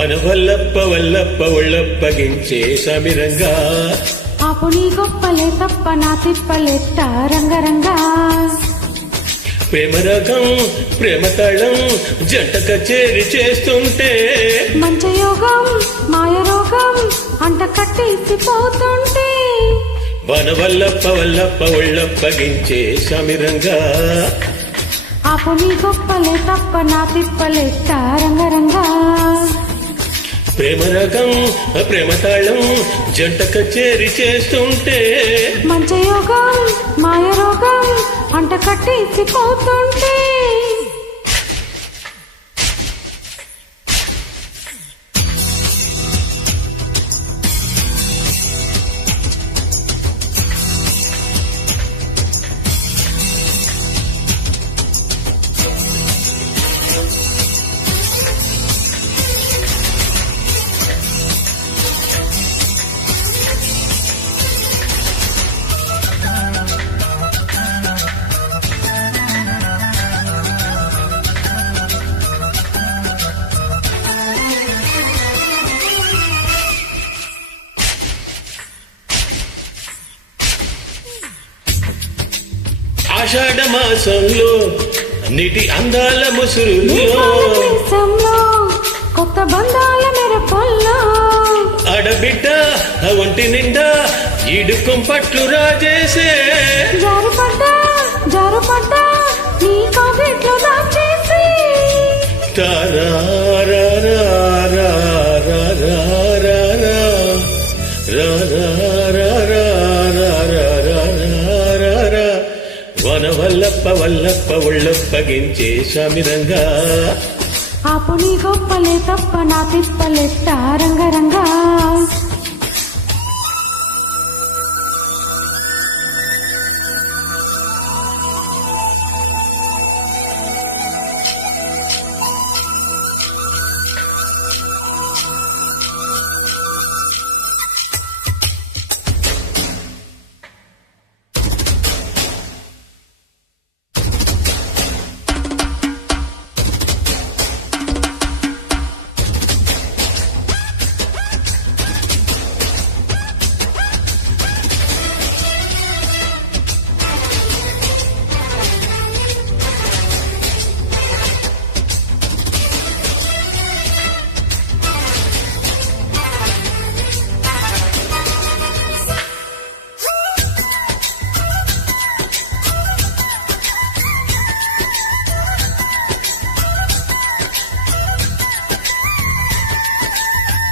మన వల్లప్ప వల్లప్ప ఒళ్ళప్పగించే సమిరంగా ఆపు నీ గొప్పలే తప్ప నా తిప్పలెట్ట రంగరంగా ప్రేమ రకం ప్రేమ తళం జంట కచేరి చేస్తుంటే మంచయోగం మాయ రోగం అంట కట్టేసిపోతుంటే మన వల్లప్ప వల్లప్ప ఒళ్ళప్పగించే సమిరంగా ఆపు నీ గొప్పలే తప్ప నా తిప్పలెట్ట రంగరంగా ప్రేమ రకం ప్రేమ తాళం జంట కచేరి చేస్తుంటే మంచయోగం మాయ రోగం అంట కట్టేసిపోతుంటే ఆషాఢ మాసంలో నీటి అందాల ముసురులో కొత్త బంధాల మెరపల్లో ఆడబిడ్డ ఒంటి నిండా ఈడుకం పట్లు రాజేసే జారుపడ్డా నీ కాగిట్లో దాచేసి వన వల్లప్ప వల్లప్ప ఒళ్ళప్పగించే సమిరంగా ఆపు నీ గొప్పలే తప్ప నా తిప్పలెట్ట రంగరంగా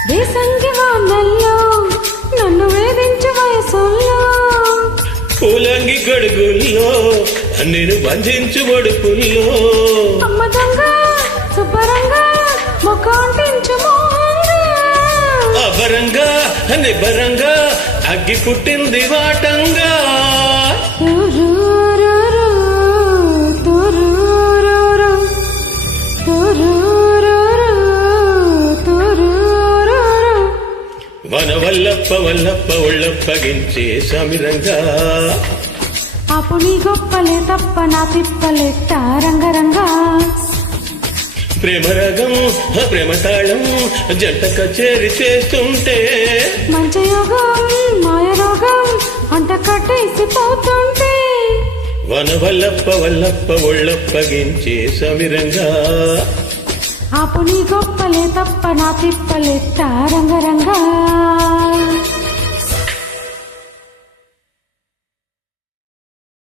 వేసంగి వానల్లో నన్ను వేధించే వయసుల్లో పూలంగి గడుగుల్లో నేను బంధించు ఒడుపుల్లో అమ్మ దొంగ శుభ్రంగా ముఖాంటించు అబరంగా నిబరంగా అగ్గి పుట్టింది వాటంగా వన వల్లప్ప వల్లప్ప ఒళ్ళప్పగించే సమిరంగా ఆపు నీ గొప్పలే తప్ప నా తిప్పలెట్ట రంగరంగా ప్రేమ రగం ప్రేమ తాళం జంట కచేరి చేస్తుంటే మంచయోగం మాయ రోగం అంట కట్టేసిపోతుంటే వన వల్లప్ప వల్లప్ప ఒళ్ళప్పగించే సమిరంగా ఆపు నీ గొప్పలే తప్ప నా తిప్పలెట్ట రంగరంగా